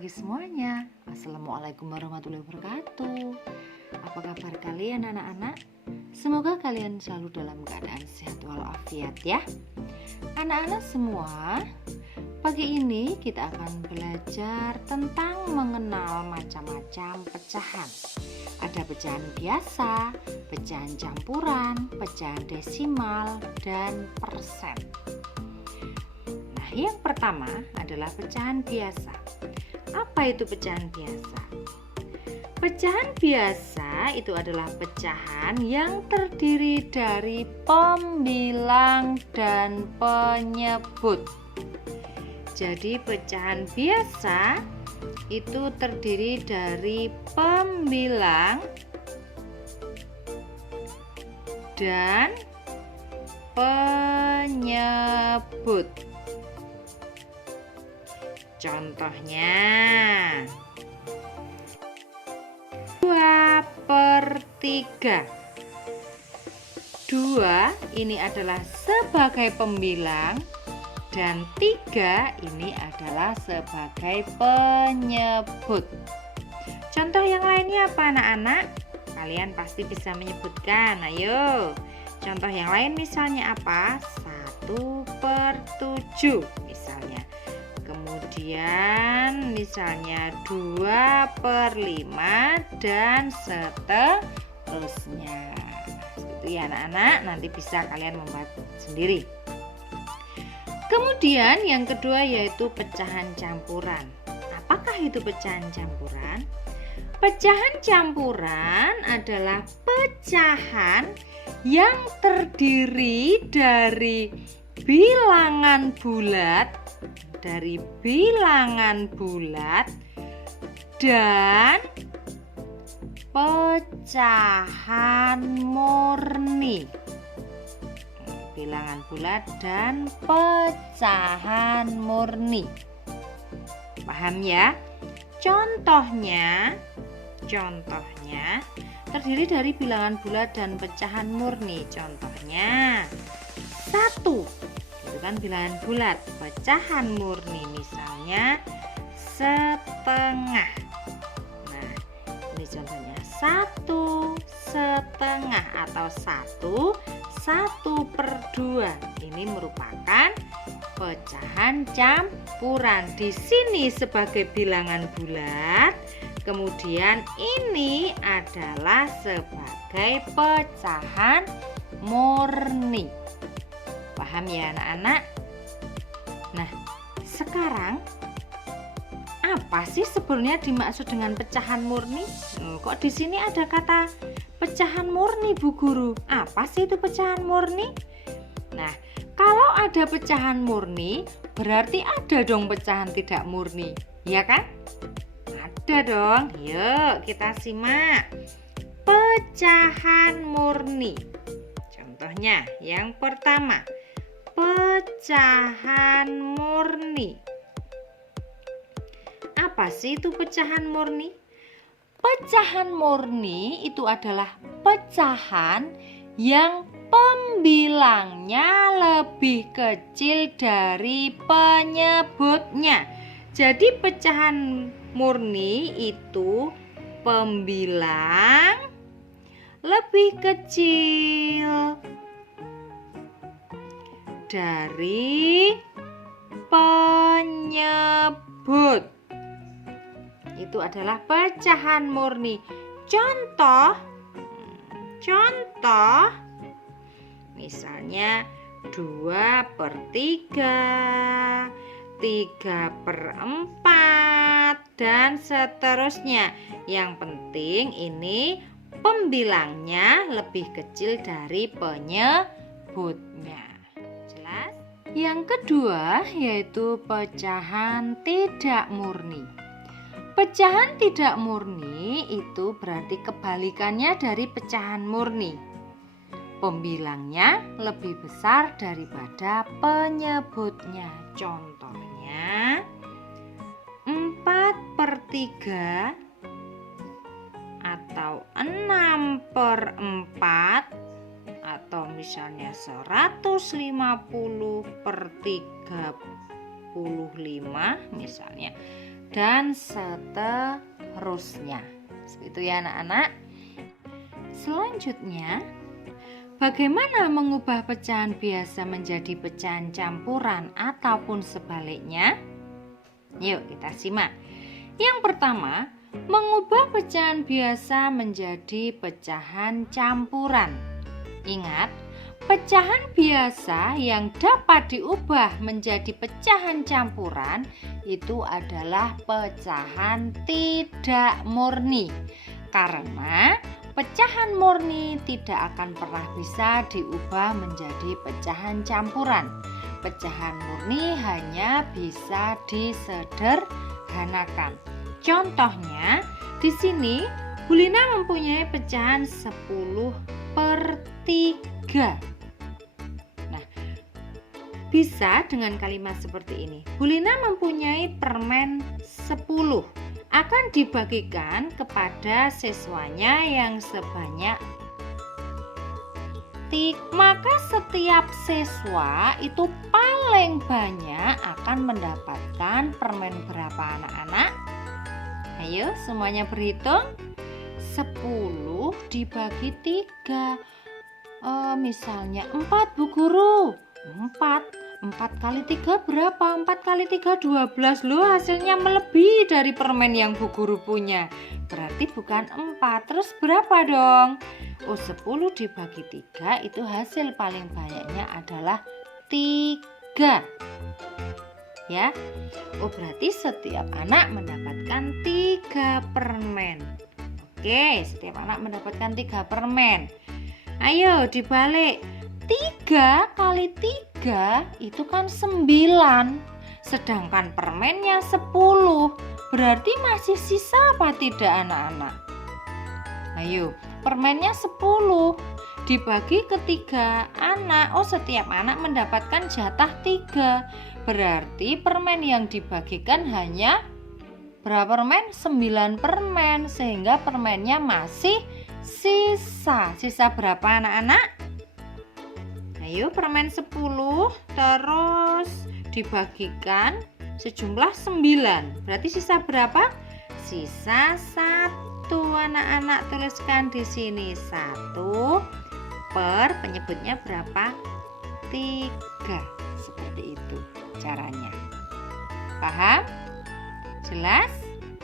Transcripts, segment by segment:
pagi semuanya. Assalamualaikum warahmatullahi wabarakatuh. Apa kabar kalian anak-anak? Semoga kalian selalu dalam keadaan sehat walafiat ya. Anak-anak semua, pagi ini kita akan belajar tentang mengenal macam-macam pecahan. Ada pecahan biasa, pecahan campuran, pecahan desimal, dan persen. Yang pertama adalah pecahan biasa. Apa itu pecahan biasa? Pecahan biasa itu adalah pecahan yang terdiri dari pembilang dan penyebut. Jadi pecahan biasa itu terdiri dari pembilang dan penyebut. Contohnya 2/3. 2 ini adalah sebagai pembilang dan 3 ini adalah sebagai penyebut. Contoh yang lainnya apa anak-anak? Kalian pasti bisa menyebutkan. Ayo. Contoh yang lain misalnya apa? 1/7 misalnya. Kemudian misalnya 2/5 dan seterusnya. Itu ya anak-anak, nanti bisa kalian membuat sendiri. Kemudian yang kedua yaitu pecahan campuran. Apakah itu pecahan campuran? Pecahan campuran adalah pecahan yang terdiri dari bilangan bulat dan pecahan murni. Bilangan bulat dan pecahan murni. Paham ya? Contohnya terdiri dari bilangan bulat dan pecahan murni. Contohnya 1. Itu kan bilangan bulat. Pecahan murni misalnya 1/2. Nah, ini contohnya 1/2 atau 1/2. Ini merupakan pecahan campuran. Di sini sebagai bilangan bulat, kemudian ini adalah sebagai pecahan murni. Paham ya anak-anak? Nah, sekarang apa sih sebenarnya dimaksud dengan pecahan murni? Kok di sini ada kata pecahan murni, Bu Guru? Apa sih itu pecahan murni? Nah, kalau ada pecahan murni, berarti ada dong pecahan tidak murni, ya kan? Ada dong. Yuk, kita simak. Pecahan murni. Contohnya, yang pertama, pecahan murni. Apa sih itu pecahan murni? Pecahan murni itu adalah pecahan yang pembilangnya lebih kecil dari penyebutnya. Jadi pecahan murni itu pembilang lebih kecil dari penyebut. Itu adalah pecahan murni. Contoh misalnya 2/3, 3/4 dan seterusnya. Yang penting ini pembilangnya lebih kecil dari penyebutnya. Jelas? Yang kedua yaitu pecahan tidak murni. Pecahan tidak murni itu berarti kebalikannya dari pecahan murni. Pembilangnya lebih besar daripada penyebutnya. Contohnya 4/3 atau 6/4 atau misalnya 150/35 misalnya. dan seterusnya. Seperti itu ya anak-anak. Selanjutnya, bagaimana mengubah pecahan biasa menjadi pecahan campuran ataupun sebaliknya? Yuk kita simak. Yang pertama, mengubah pecahan biasa menjadi pecahan campuran. Ingat, pecahan biasa yang dapat diubah menjadi pecahan campuran itu adalah pecahan tidak murni. Karena pecahan murni tidak akan pernah bisa diubah menjadi pecahan campuran. Pecahan murni hanya bisa disederhanakan. Contohnya, di sini Bu Lina mempunyai pecahan 10/3. Nah, bisa dengan kalimat seperti ini. Bu Lina mempunyai permen 10. Akan dibagikan kepada siswanya yang sebanyak maka setiap siswa itu paling banyak akan mendapatkan permen berapa anak-anak? Ayo semuanya berhitung. 10 dibagi 3. Misalnya 4 Bu Guru. 4 kali 3 berapa? 4 kali 3 12. Loh, hasilnya melebihi dari permen yang Bu Guru punya. Berarti bukan 4. Terus berapa dong? 10 dibagi 3 itu hasil paling banyaknya adalah 3. Ya. Berarti setiap anak mendapatkan 3 permen. Oke, setiap anak mendapatkan 3 permen. Ayo dibalik. 3 kali 3 itu kan 9. Sedangkan permennya 10. Berarti masih sisa apa tidak anak-anak? Ayo, permennya 10 dibagi ke 3 anak. Setiap anak mendapatkan jatah 3. Berarti permen yang dibagikan hanya berapa permen? 9 permen. Sehingga permennya masih sisa. Sisa berapa anak-anak? Ayo, permen 10 terus dibagikan sejumlah 9. Berarti sisa berapa? Sisa 1 anak-anak. Tuliskan di sini 1 per penyebutnya berapa? 3. Seperti itu caranya. Paham? Jelas?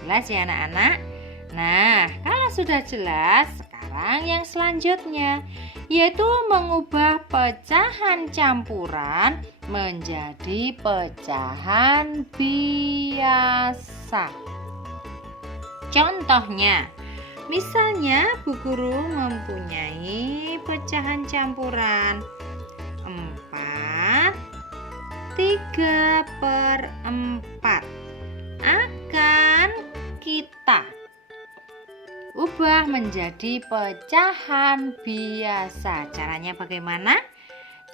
Jelas ya anak-anak? Nah, kalau sudah jelas, sekarang yang selanjutnya yaitu mengubah pecahan campuran menjadi pecahan biasa. Contohnya, misalnya Bu Guru mempunyai pecahan campuran 4 3/4. Akan kita ubah menjadi pecahan biasa. Caranya bagaimana?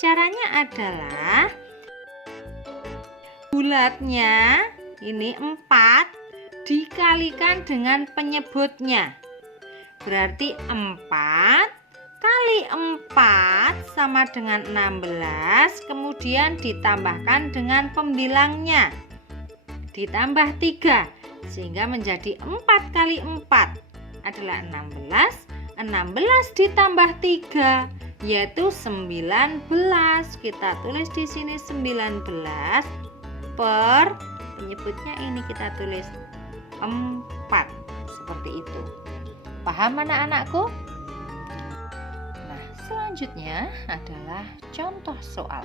Caranya adalah bulatnya ini 4 dikalikan dengan penyebutnya. Berarti 4 kali 4 sama dengan 16. Kemudian ditambahkan dengan pembilangnya. Ditambah 3. Sehingga menjadi 4 kali 4 adalah 16. 16 ditambah 3 yaitu 19. Kita tulis di sini 19 per penyebutnya ini kita tulis 4. Seperti itu. Paham anak-anakku? Nah, selanjutnya adalah contoh soal.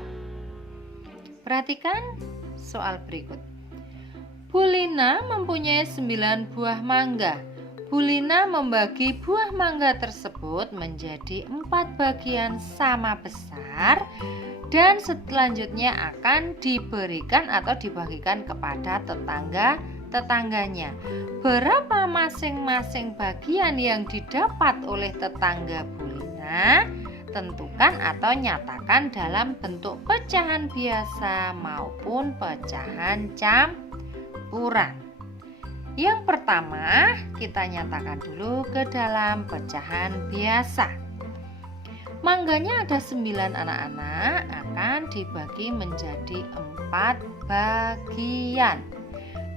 Perhatikan soal berikut. Bu Lina mempunyai 9 buah mangga. Bu Lina membagi buah mangga tersebut menjadi 4 bagian sama besar dan selanjutnya akan diberikan atau dibagikan kepada tetangganya. Berapa masing-masing bagian yang didapat oleh tetangga Bu Lina? Tentukan atau nyatakan dalam bentuk pecahan biasa maupun pecahan campuran. Yang pertama, kita nyatakan dulu ke dalam pecahan biasa. Mangganya ada 9 anak-anak, akan dibagi menjadi 4 bagian.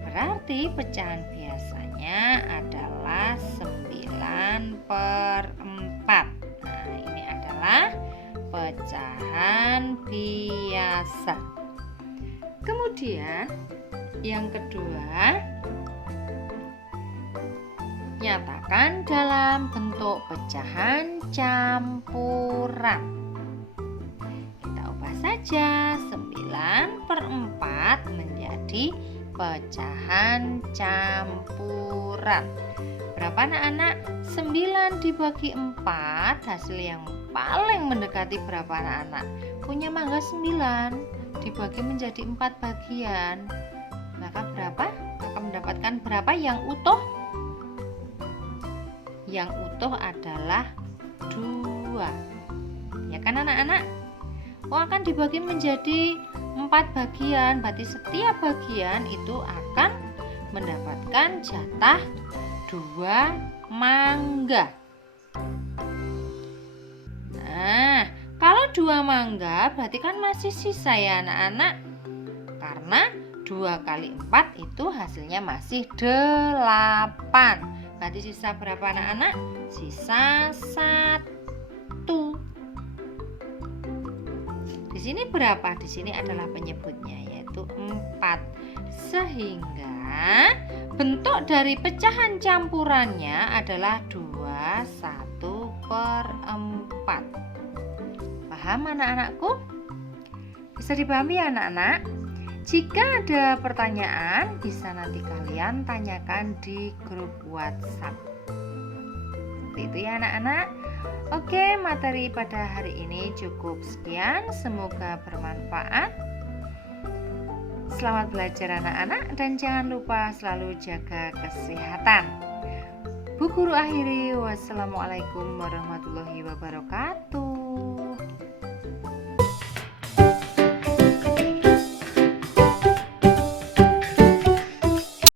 Berarti pecahan biasanya adalah 9/4. Nah, ini adalah pecahan biasa. Kemudian yang kedua, nyatakan dalam bentuk pecahan campuran. Kita ubah saja 9/4 menjadi pecahan campuran. Berapa anak-anak? 9 dibagi 4, hasil yang paling mendekati berapa anak-anak? Punya mangga 9 dibagi menjadi 4 bagian. Maka berapa? Akan mendapatkan berapa yang utuh? Yang utuh adalah 2. Ya kan anak-anak? Akan dibagi menjadi 4 bagian, berarti setiap bagian itu akan mendapatkan jatah 2 mangga. Nah, kalau 2 mangga berarti kan masih sisa ya anak-anak. Karena 2 kali 4 itu hasilnya masih 8. Berarti sisa berapa anak-anak? Sisa 1. Di sini berapa? Di sini adalah penyebutnya, yaitu 4. Sehingga bentuk dari pecahan campurannya adalah 2 1/4. Paham anak-anakku? Bisa dipahami ya anak-anak? Jika ada pertanyaan, bisa nanti kalian tanyakan di grup WhatsApp. Seperti itu ya anak-anak. Oke, materi pada hari ini cukup sekian. Semoga bermanfaat. Selamat belajar anak-anak dan jangan lupa selalu jaga kesehatan. Bu Guru akhiri, wassalamualaikum warahmatullahi wabarakatuh.